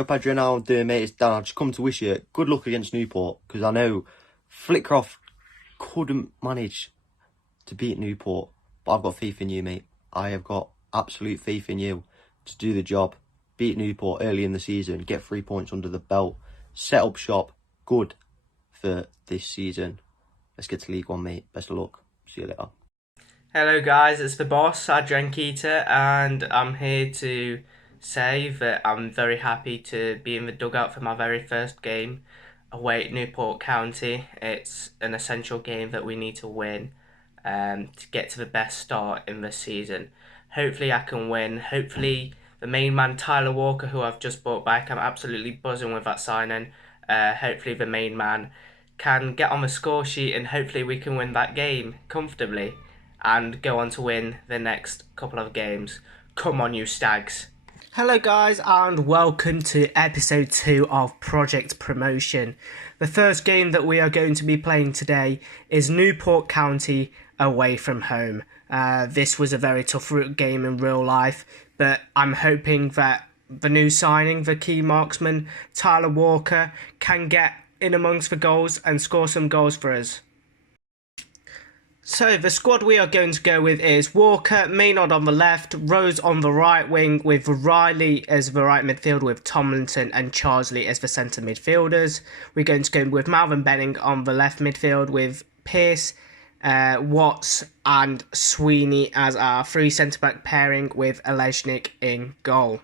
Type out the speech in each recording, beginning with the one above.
hope Adrian, how I'm doing, mate. It's Dan. I've just come to wish you good luck against Newport, because I know Flitcroft couldn't manage to beat Newport, but I've got faith in you, mate. I have got absolute faith in you to do the job, beat Newport early in the season, get 3 points under the belt, set up shop good for this season. Let's get to League One, mate. Best of luck. See you later. Hello guys, it's the boss, Adrian Keita, and I'm here to say that I'm very happy to be in the dugout for my very first game away at Newport County. It's an essential game that we need to win to get to the best start in the season. Hopefully I can win. Hopefully the main man Tyler Walker, who I've just brought back, I'm absolutely buzzing with that signing. Hopefully the main man can get on the score sheet and hopefully we can win that game comfortably and go on to win the next couple of games. Come on, you Stags. Hello guys, and welcome to episode 2 of Project Promotion. The first game that we are going to be playing today is Newport County away from home. This was a very tough game in real life, but I'm hoping that the new signing, the key marksman, Tyler Walker, can get in amongst the goals and score some goals for us. So the squad we are going to go with is Walker, Maynard on the left, Rose on the right wing with Riley as the right midfield with Tomlinson and Charsley as the centre midfielders. We're going to go with Malvin Benning on the left midfield with Pearce, Watts and Sweeney as our three centre-back pairing with Aleshnik in goal.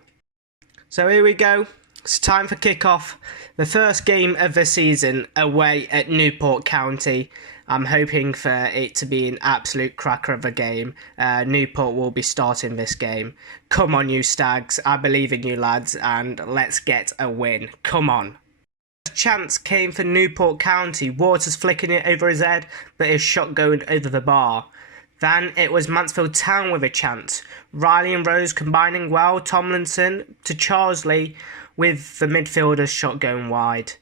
So here we go. It's time for kick-off. The first game of the season away at Newport County. I'm hoping for it to be an absolute cracker of a game. Newport will be starting this game. Come on, you Stags. I believe in you, lads, and let's get a win. Come on. Chance came for Newport County. Waters flicking it over his head, but his shot going over the bar. Then it was Mansfield Town with a chance. Riley and Rose combining well. Tomlinson to Charsley with the midfielder's shot going wide.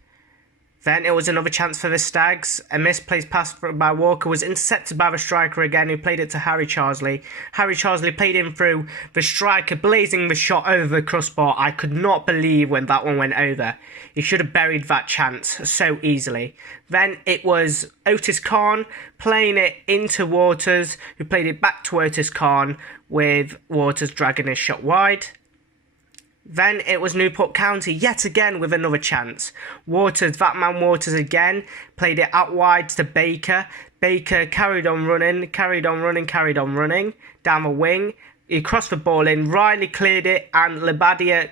Then it was another chance for the Stags. A misplaced pass by Walker was intercepted by the striker again, who played it to Harry Charsley. Harry Charsley played him through. The striker blazing the shot over the crossbar. I could not believe when that one went over. He should have buried that chance so easily. Then it was Otis Khan playing it into Waters, who played it back to Otis Khan, with Waters dragging his shot wide. Then it was Newport County yet again with another chance. Waters, that man Waters again, played it out wide to Baker. Baker carried on running down the wing. He crossed the ball in, Riley cleared it and Lebadia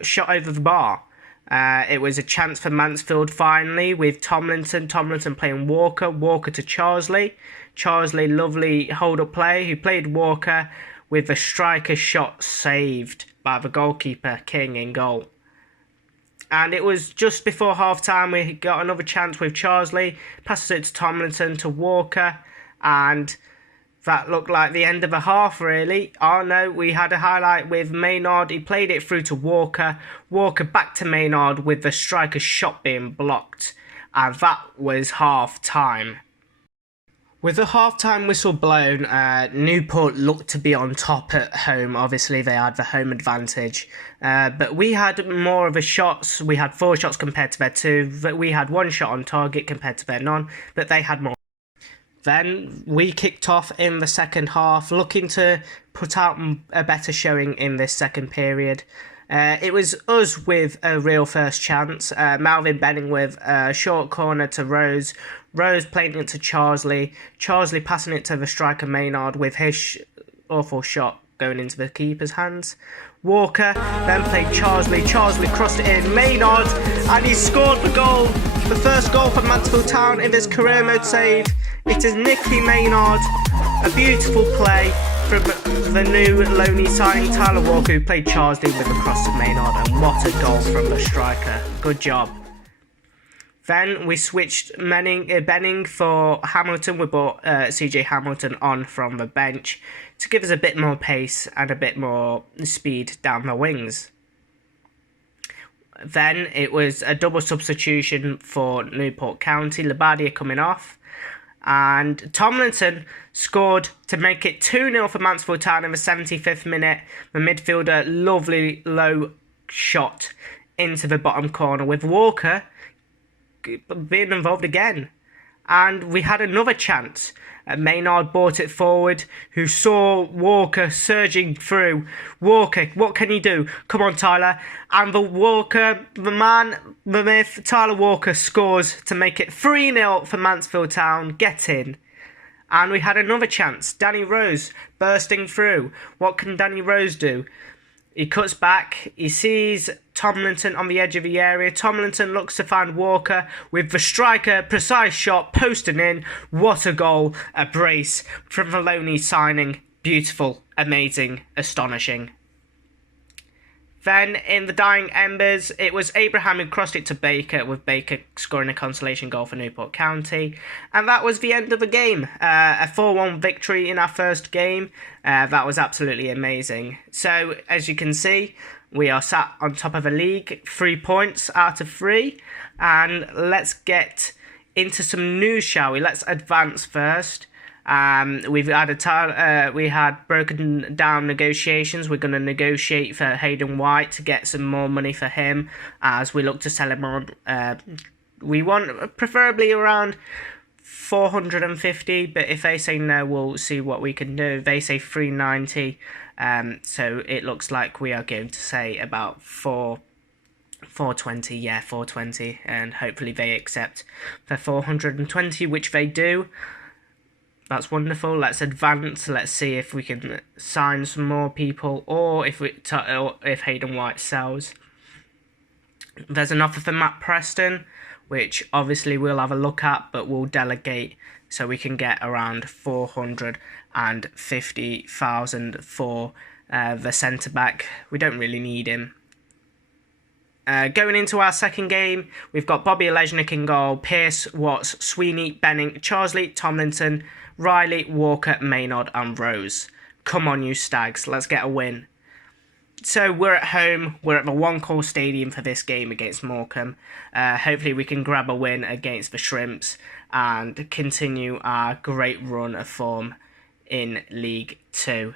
shot over the bar. It was a chance for Mansfield finally with Tomlinson playing Walker to Charsley. Charsley, lovely hold-up play, who played Walker with the striker's shot saved by the goalkeeper, King, in goal. And it was just before half-time we got another chance with Charsley, passes it to Tomlinson to Walker, and that looked like the end of the half, really. Oh no, we had a highlight with Maynard. He played it through to Walker. Walker back to Maynard with the striker's shot being blocked. And that was half-time. With the half-time whistle blown, Newport looked to be on top at home. Obviously, they had the home advantage. But we had more of the shots. We had 4 shots compared to their 2. We had 1 shot on target compared to their none. But they had more. Then we kicked off in the second half, looking to put out a better showing in this second period. It was us with a real first chance. Malvin Benning with a short corner to Rose. Rose playing it to Charsley. Charsley passing it to the striker Maynard with his awful shot going into the keeper's hands. Walker then played Charsley. Charsley crossed it in. Maynard, and he scored the goal. The first goal for Mansfield Town in this career mode save. It is Nicky Maynard. A beautiful play from the new loanee signing Tyler Walker, who played Charsley with the cross to Maynard, and what a goal from the striker. Good job. Then we switched Benning for Hamilton. We brought CJ Hamilton on from the bench to give us a bit more pace and a bit more speed down the wings. Then it was a double substitution for Newport County. Lebadia coming off. And Tomlinson scored to make it 2-0 for Mansfield Town in the 75th minute. The midfielder, lovely low shot into the bottom corner with Walker being involved again. And we had another chance. Maynard brought it forward, who saw Walker surging through. Walker, what can you do? Come on, Tyler. And the man, the myth, Tyler Walker scores to make it 3-0 for Mansfield Town. Get in. And we had another chance. Danny Rose bursting through. What can Danny Rose do? He cuts back, he sees Tomlinson on the edge of the area. Tomlinson looks to find Walker with the striker, precise shot, posting in. What a goal, a brace from Maloney signing. Beautiful, amazing, astonishing. Then, in the dying embers, it was Abraham who crossed it to Baker, with Baker scoring a consolation goal for Newport County. And that was the end of the game. A 4-1 victory in our first game. That was absolutely amazing. So, as you can see, we are sat on top of the league, 3 points out of 3. And let's get into some news, shall we? Let's advance first. We had broken down negotiations. We're going to negotiate for Hayden White to get some more money for him as we look to sell him on. We want preferably around 450, but if they say no, we'll see what we can do. They say 390, so it looks like we are going to say about 420, yeah, 420, and hopefully they accept for 420, which they do. That's wonderful. Let's advance. Let's see if we can sign some more people, or if Hayden White sells. There's an offer for Matt Preston, which obviously we'll have a look at, but we'll delegate so we can get around 450,000 for the centre back. We don't really need him. Going into our second game, we've got Bobby Olejnik in goal, Pearce, Watts, Sweeney, Benning, Charsley, Tomlinson, Riley, Walker, Maynard and Rose. Come on, you Stags, let's get a win. So we're at home, we're at the One Call Stadium for this game against Morecambe. Hopefully we can grab a win against the Shrimps and continue our great run of form in League 2.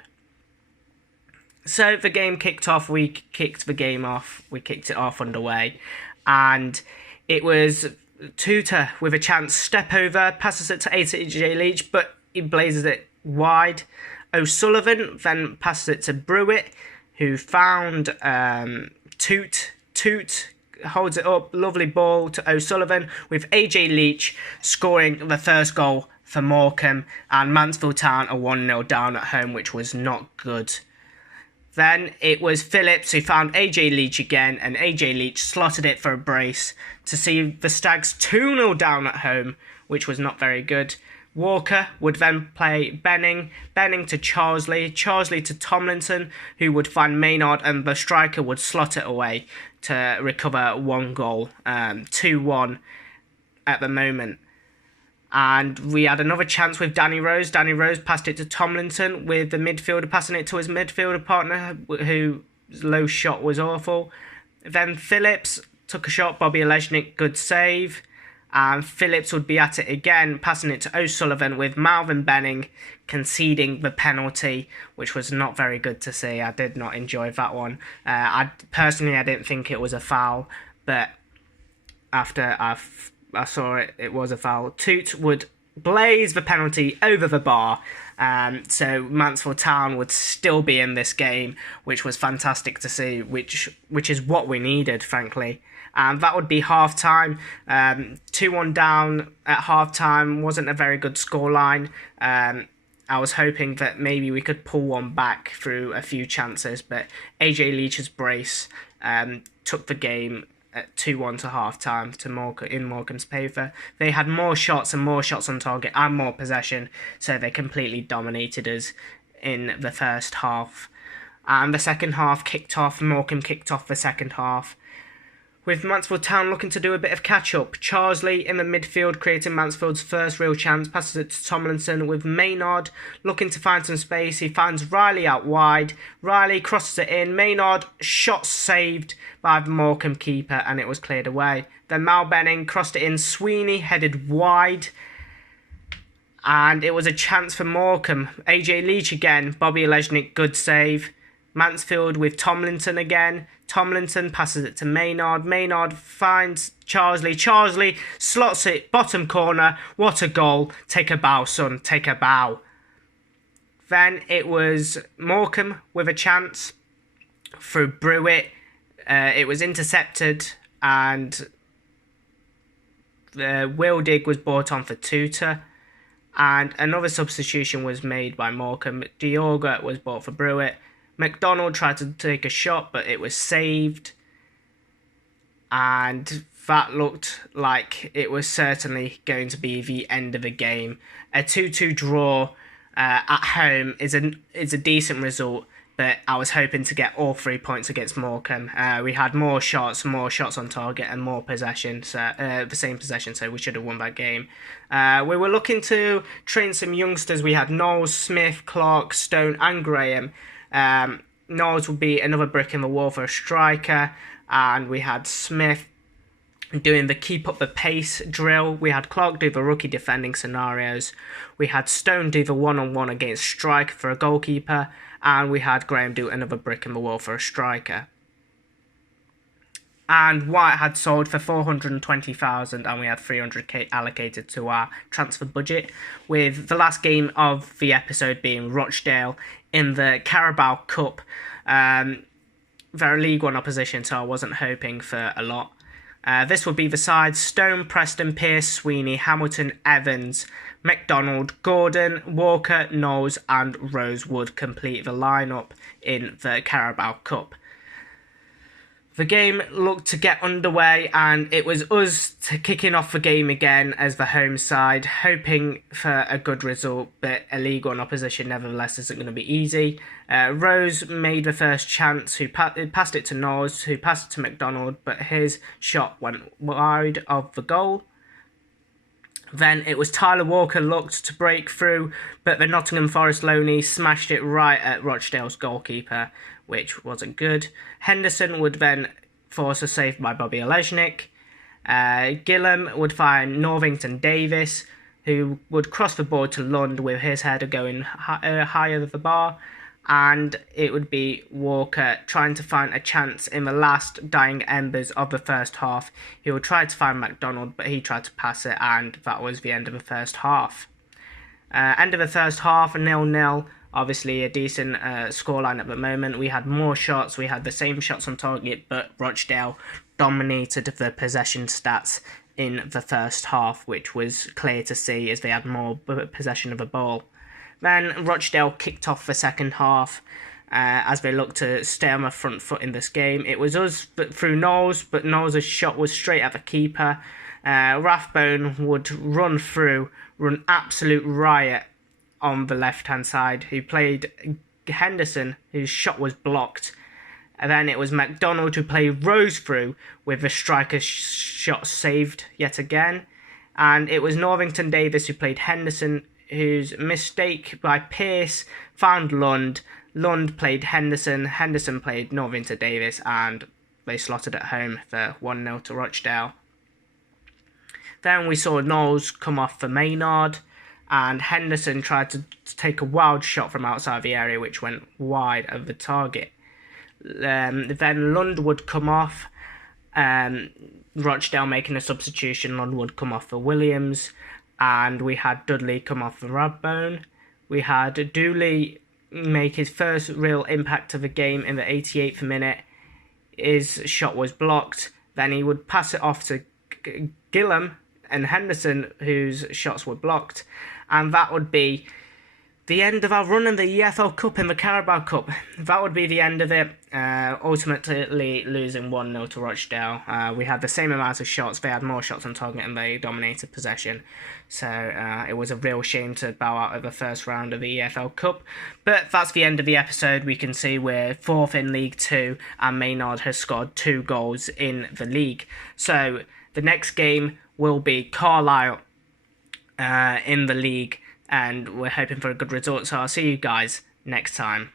So the game kicked off, we kicked it off underway, and it was Tutor with a chance, step over, passes it to AJ Leach, but he blazes it wide. O'Sullivan then passes it to Brewitt, who found Toot. Toot holds it up, lovely ball to O'Sullivan, with AJ Leach scoring the first goal for Morecambe, and Mansfield Town are 1-0 down at home, which was not good. Then it was Phillips who found AJ Leach again, and AJ Leach slotted it for a brace to see the Stags 2-0 down at home, which was not very good. Walker would then play Benning to Charsley to Tomlinson, who would find Maynard, and the striker would slot it away to recover one goal, 2-1 at the moment. And we had another chance with Danny Rose. Danny Rose passed it to Tomlinson, with the midfielder passing it to his midfielder partner, whose low shot was awful. Then Phillips took a shot, Bobby Olejnik, good save. And Phillips would be at it again, passing it to O'Sullivan, with Malvin Benning conceding the penalty, which was not very good to see. I did not enjoy that one. I didn't think it was a foul, but after I saw it was a foul. Toot would blaze the penalty over the bar, so Mansfield Town would still be in this game, which was fantastic to see, which is what we needed, frankly. And that would be half-time. 2-1 down at half-time wasn't a very good scoreline. I was hoping that maybe we could pull one back through a few chances, but AJ Leach's brace took the game at 2-1 to half-time in Morecambe's favour. They had more shots on target and more possession, so they completely dominated us in the first half. And the second half kicked off. Morecambe kicked off the second half, with Mansfield Town looking to do a bit of catch-up. Charsley in the midfield, creating Mansfield's first real chance, passes it to Tomlinson, with Maynard looking to find some space. He finds Riley out wide. Riley crosses it in. Maynard, shot saved by the Morecambe keeper, and it was cleared away. Then Mal Benning crossed it in. Sweeney headed wide, and it was a chance for Morecambe. AJ Leach again. Bobby Olejnik, good save. Mansfield with Tomlinson again. Tomlinson passes it to Maynard. Maynard finds Charsley. Charsley slots it, bottom corner. What a goal. Take a bow, son. Take a bow. Then it was Morecambe with a chance through Brewitt. It was intercepted and Wildig was brought on for Tutor. And another substitution was made by Morecambe. Diorga was bought for Brewitt. McDonald tried to take a shot, but it was saved. And that looked like it was certainly going to be the end of the game. A 2-2 draw at home is a decent result, but I was hoping to get all 3 points against Morecambe. We had more shots on target, and more possession, so the same possession, so we should have won that game. We were looking to train some youngsters. We had Knowles, Smith, Clark, Stone, and Graham. Knowles would be another brick in the wall for a striker, and we had Smith doing the keep up the pace drill. We had Clark do the rookie defending scenarios. We had Stone do the one-on-one against striker for a goalkeeper, and we had Graham do another brick in the wall for a striker. And White had sold for 420,000, and we had 300k allocated to our transfer budget, with the last game of the episode being Rochdale in the Carabao Cup. They're a League One opposition, so I wasn't hoping for a lot. This would be the sides: Stone, Preston, Pearce, Sweeney, Hamilton, Evans, McDonald, Gordon, Walker, Knowles and Rose would complete the lineup in the Carabao Cup. The game looked to get underway, and it was us kicking off the game again as the home side, hoping for a good result, but a League One opposition nevertheless isn't going to be easy. Rose made the first chance, who passed it to Knowles, who passed it to McDonald, but his shot went wide of the goal. Then it was Tyler Walker looked to break through, but the Nottingham Forest loanee smashed it right at Rochdale's goalkeeper, which wasn't good. Henderson would then force a save by Bobby Olejnik. Gillam would find Northington Davis, who would cross the ball to Lund with his header going higher than the bar. And it would be Walker trying to find a chance in the last dying embers of the first half. He would try to find McDonald, but he tried to pass it, and that was the end of the first half. End of the first half, 0-0. Obviously a decent scoreline at the moment. We had more shots, we had the same shots on target, but Rochdale dominated the possession stats in the first half, which was clear to see as they had more possession of the ball. Then Rochdale kicked off the second half as they looked to stay on the front foot in this game. It was us through Knowles, but Knowles' shot was straight at the keeper. Rathbone would run absolute riot on the left-hand side, who played Henderson, whose shot was blocked. And then it was McDonald who played Rose through, with the striker's shot saved yet again. And it was Northington Davis who played Henderson, whose mistake by Pearce found Lund. Lund played Henderson, Henderson played Northington Davis, and they slotted at home for 1-0 to Rochdale. Then we saw Knowles come off for Maynard, and Henderson tried to take a wild shot from outside the area, which went wide of the target. Then Lund would come off, Rochdale making a substitution. Lund would come off for Williams, and we had Dudley come off for Rathbone. We had Dooley make his first real impact of the game in the 88th minute. His shot was blocked. Then he would pass it off to Gillam and Henderson, whose shots were blocked. And that would be the end of our run in the EFL Cup in the Carabao Cup. That would be the end of it, ultimately losing 1-0 to Rochdale. We had the same amount of shots, they had more shots on target and they dominated possession. So it was a real shame to bow out of the first round of the EFL Cup. But that's the end of the episode. We can see we're 4th in League 2 and Maynard has scored 2 goals in the league. So the next game will be Carlisle in the league, and we're hoping for a good result. So I'll see you guys next time.